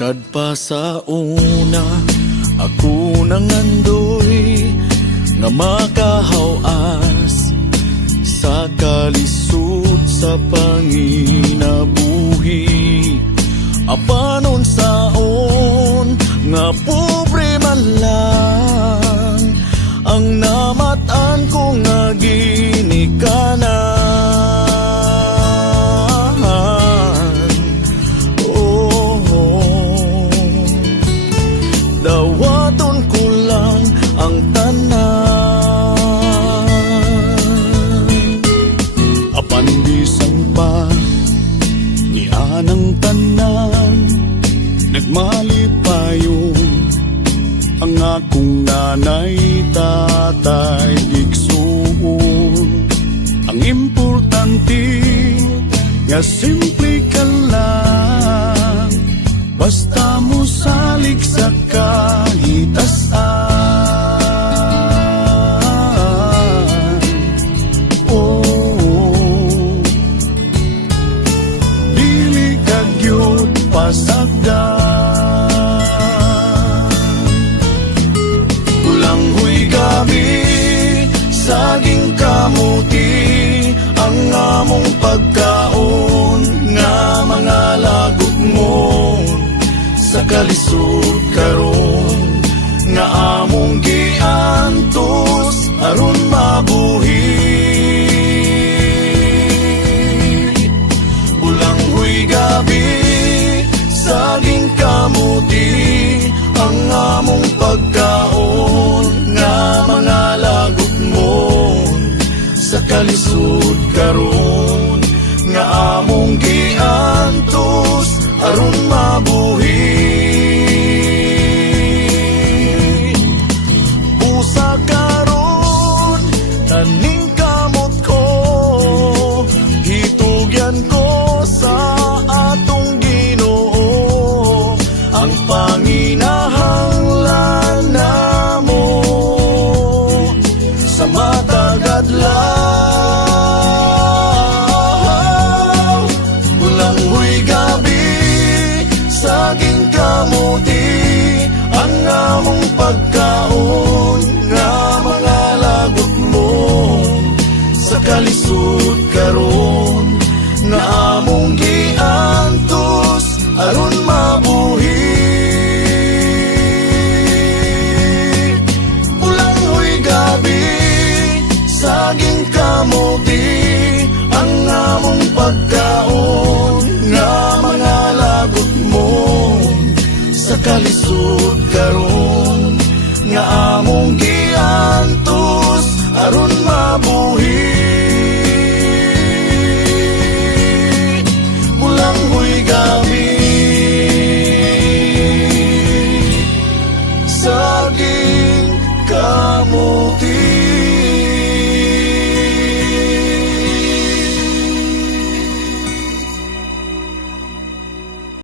Kadpa sa una, ako nangandoy nga makahawas sa kalisod sa panginabuhi. Apanon saon nga pobre man lang ang namatan ko nga ginikanan. Dawaton ko lang ang tanan. Apan bisan pa ni anang tanan, nagmalipayon ang akong nanay, tatay, igsuon. Ang importante nga simple ka lang, basta mo salig sa kahitasan. Oh, dili ka gyud pasagdan. Ulanghoy gabi, saging kamuti, ang among pagkaon nga mga lagot mo. Sa kalisod karon nga among giantos aron mabuhi. Ulanghoy gabi, saging kamuti, ang among pagkaon nga mga lagot mo. Sa kalisod karon nga among giantos aron mabuhi. Usa karon taning kamot ko, hitugyan ko sa atong Ginoo. Ang panginahanglan namo sa matag adlaw. Ulanghoy gabi, saging kamuti, ang among pagkaon nga mga lagot mo. Sa kalisod karon nga among giantos aron mabuhi. Ulanghoy gabi, saging kamuti, ang among pagkaon nga mga lagot mo. Sa kalisod karon